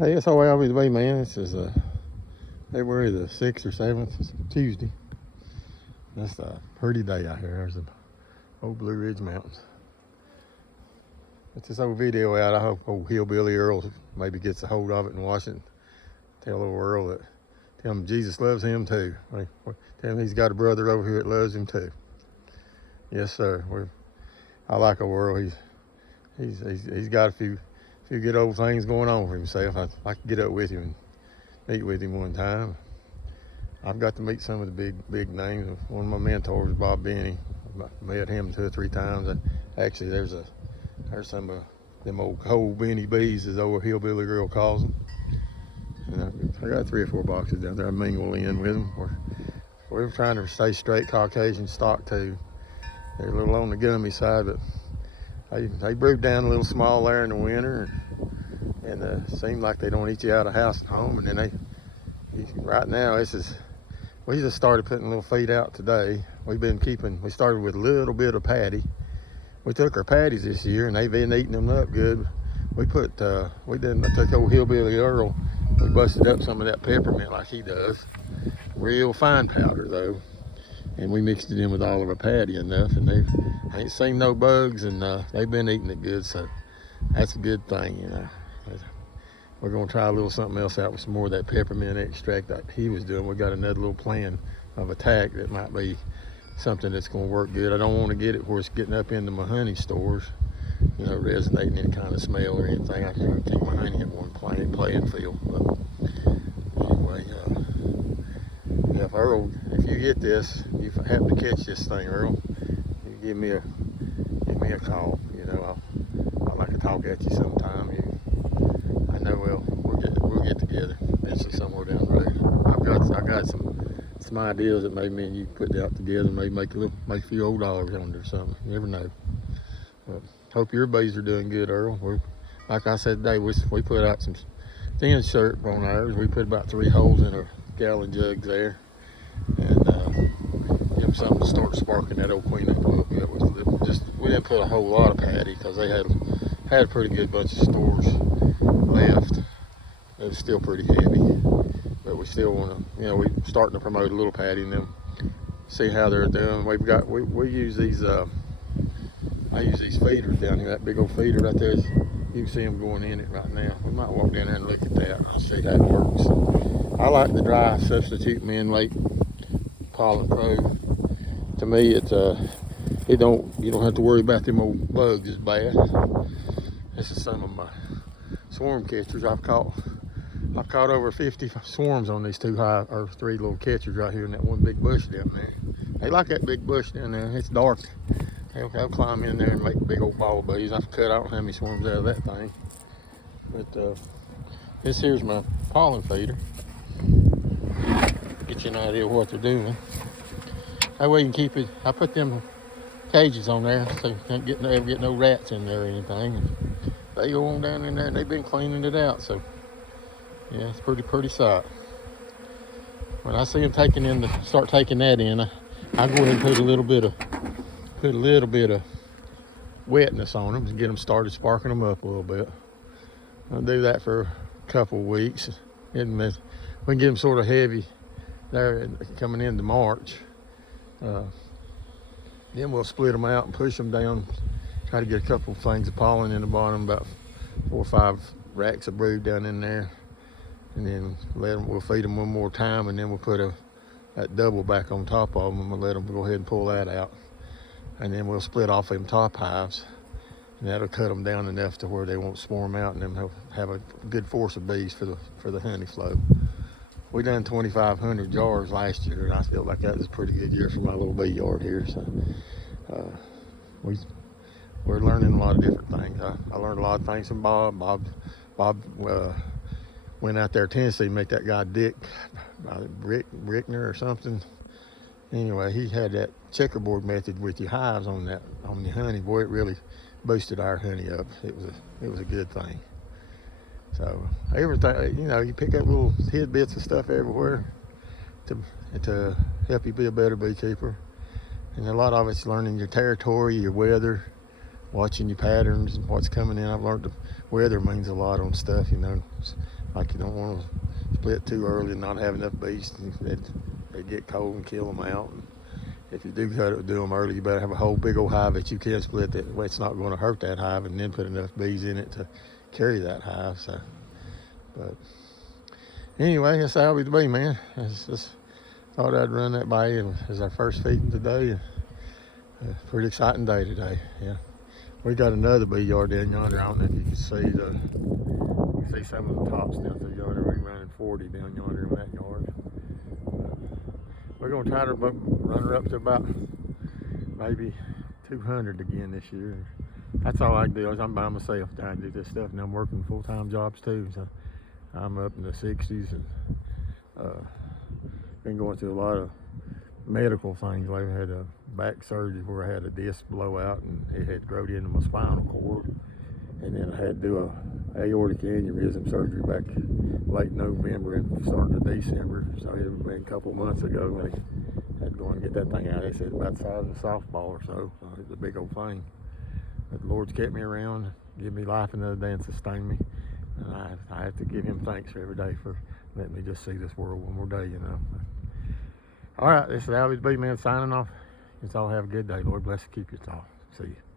Hey, that's the way I always be, man. This is February the 6th or 7th. It's Tuesday. That's a pretty day out here. There's the old Blue Ridge Mountains. It's this old video out. I hope old hillbilly Earl maybe gets a hold of it and watch it. Tell old Earl that, tell him Jesus loves him too. Tell him he's got a brother over here that loves him too. Yes, sir. I like old Earl. He's got a few good old things going on for himself. I could get up with him and meet with him one time. I've got to meet some of the big names. One of my mentors, Bob Benny. I met him 2 or 3 times. Actually, there's some of them old cold Benny bees, as old hillbilly girl calls them. And I got 3 or 4 boxes down there. I mingle in with them. We're trying to stay straight Caucasian stock too. They're a little on the gummy side, but they brood down a little small there in the winter, and seem like they don't eat you out of house and home. And then right now we just started putting little feed out today. We started with a little bit of patty. We took our patties this year, and they've been eating them up good. I took old hillbilly Earl. We busted up some of that peppermint like he does, real fine powder though. And we mixed it in with all of our patty enough, and I ain't seen no bugs, and they've been eating it good, so that's a good thing, you know. We're gonna try a little something else out with some more of that peppermint extract that he was doing. We got another little plan of attack that might be something that's gonna work good. I don't want to get it where it's getting up into my honey stores, you know, resonating any kind of smell or anything. I try to keep my honey in one playing field. But anyway, if Earl, if you get this, if I happen to catch this thing, Earl, you give me a call. You know, I'd like to talk at you sometime. I know we'll get together eventually somewhere down the road. I got some ideas that maybe me and you put out together, maybe make a few old dollars on it or something. You never know. But hope your bees are doing good, Earl. Like I said today, we put out some thin syrup on ours. We put about 3 holes in our gallon jugs there, and give them something to start sparking that old queen up a little bit. We didn't put a whole lot of patty because they had a pretty good bunch of stores left. It was still pretty heavy, but we still want to, you know, we're starting to promote a little patty and then see how they're doing. We use these. I use these feeders down here. That big old feeder right there. You can see them going in it right now. We might walk down there and look at that and see how it works. I like the dry substitute men late pollen pro. To me, you don't have to worry about them old bugs as bad. This is some of my swarm catchers I've caught. I've caught over 50 swarms on these 3 little catchers right here in that one big bush down there. They like that big bush down there. It's dark. They'll climb in there and make big old ball bees. I don't have any swarms out of that thing. But this here's my pollen feeder. Get you an idea of what they're doing. That way you can keep it. I put them cages on there so you can't ever get no rats in there or anything. They go on down in there and they've been cleaning it out. So yeah, it's pretty sight. When I see them start taking that in, I go ahead and put a little bit of wetness on them to get them started sparking them up a little bit. I'll do that for a couple of weeks, and we can get them sort of heavy there coming into March. Then we'll split them out and push them down, try to get a couple of things of pollen in the bottom, about 4 or 5 racks of brood down in there, and then we'll feed them one more time, and then we'll put that double back on top of them, and we'll let them go ahead and pull that out. And then we'll split off them top hives, and that'll cut them down enough to where they won't swarm out, and then they'll have a good force of bees for the honey flow. We done 2,500 jars last year, and I feel like that was a pretty good year for my little bee yard here. So we're learning a lot of different things. I learned a lot of things from Bob. Bob went out there to Tennessee to make that guy Dick Brickner or something. Anyway, he had that checkerboard method with your hives on the honey. Boy, it really boosted our honey up. It was a good thing. So everything, you know, you pick up little tidbits of stuff everywhere to help you be a better beekeeper. And a lot of it's learning your territory, your weather, watching your patterns and what's coming in. I've learned weather means a lot on stuff, you know. It's like you don't want to split too early and not have enough bees. They get cold and kill them out. And if you do do them early, you better have a whole big old hive that you can split. That way, it's not going to hurt that hive, and then put enough bees in it to carry that hive. So, but anyway, that's how we be, man. Just thought I'd run that by you. It was our first feeding today. Pretty exciting day today. Yeah, we got another bee yard down yonder. I don't know if you can see you can see some of the tops down through yonder. We're running 40 down yonder in that yard. We're gonna try to run her up to about maybe 200 again this year. That's all I can do. Is I'm by myself trying to do this stuff, and I'm working full-time jobs too. So I'm up in the 60s and been going through a lot of medical things. Like I had a back surgery where I had a disc blowout and it had grown into my spinal cord, and then I had to do a aortic aneurysm surgery back late November and starting of December. So it had been a couple months ago. They had to go and get that thing out. They said about the size of a softball or so. It's a big old thing. But the Lord's kept me around, give me life another day and sustain me. And I have to give him thanks for every day for letting me just see this world one more day, you know. All right, this is Always Be Man signing off. Let's all have a good day. Lord bless and keep you all. See you.